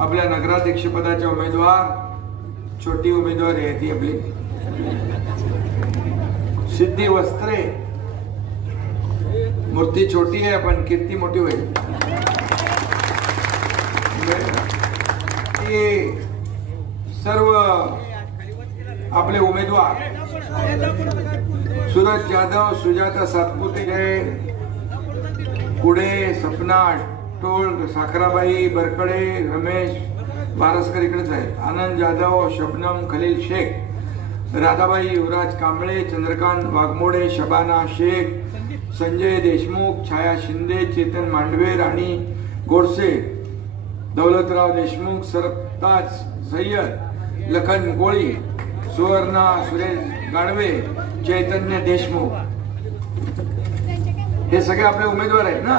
आपल्या नगराध्यक्ष पदाच्या उमेदवार, छोटी उमेदवार आहे ती आपली सिद्धी वस्त्रे। मूर्ती छोटी आहे पण कीर्ती मोठी होईल। सर्व आपले उमेदवार सूरज जाधव, सुजाता सातपुते, पुढे सपना टोळ, साखराबाई बरकडे, रमेश बारसकर इकडेच आहेत, आनंद जाधव, शबनम खलील शेख, राधाबाई युवराज कांबळे, चंद्रकांत वाघमोडे, शबाना शेख, संजय देशमुख, छाया शिंदे, चेतन मांडवे, राणी गोडसे, दौलतराव देशमुख, सरताज सय्यद, लखन कोळी, सुवर्णा सुरेश गाडवे, चैतन्य देशमुख, हे सगळे आपले उमेदवार आहेत ना।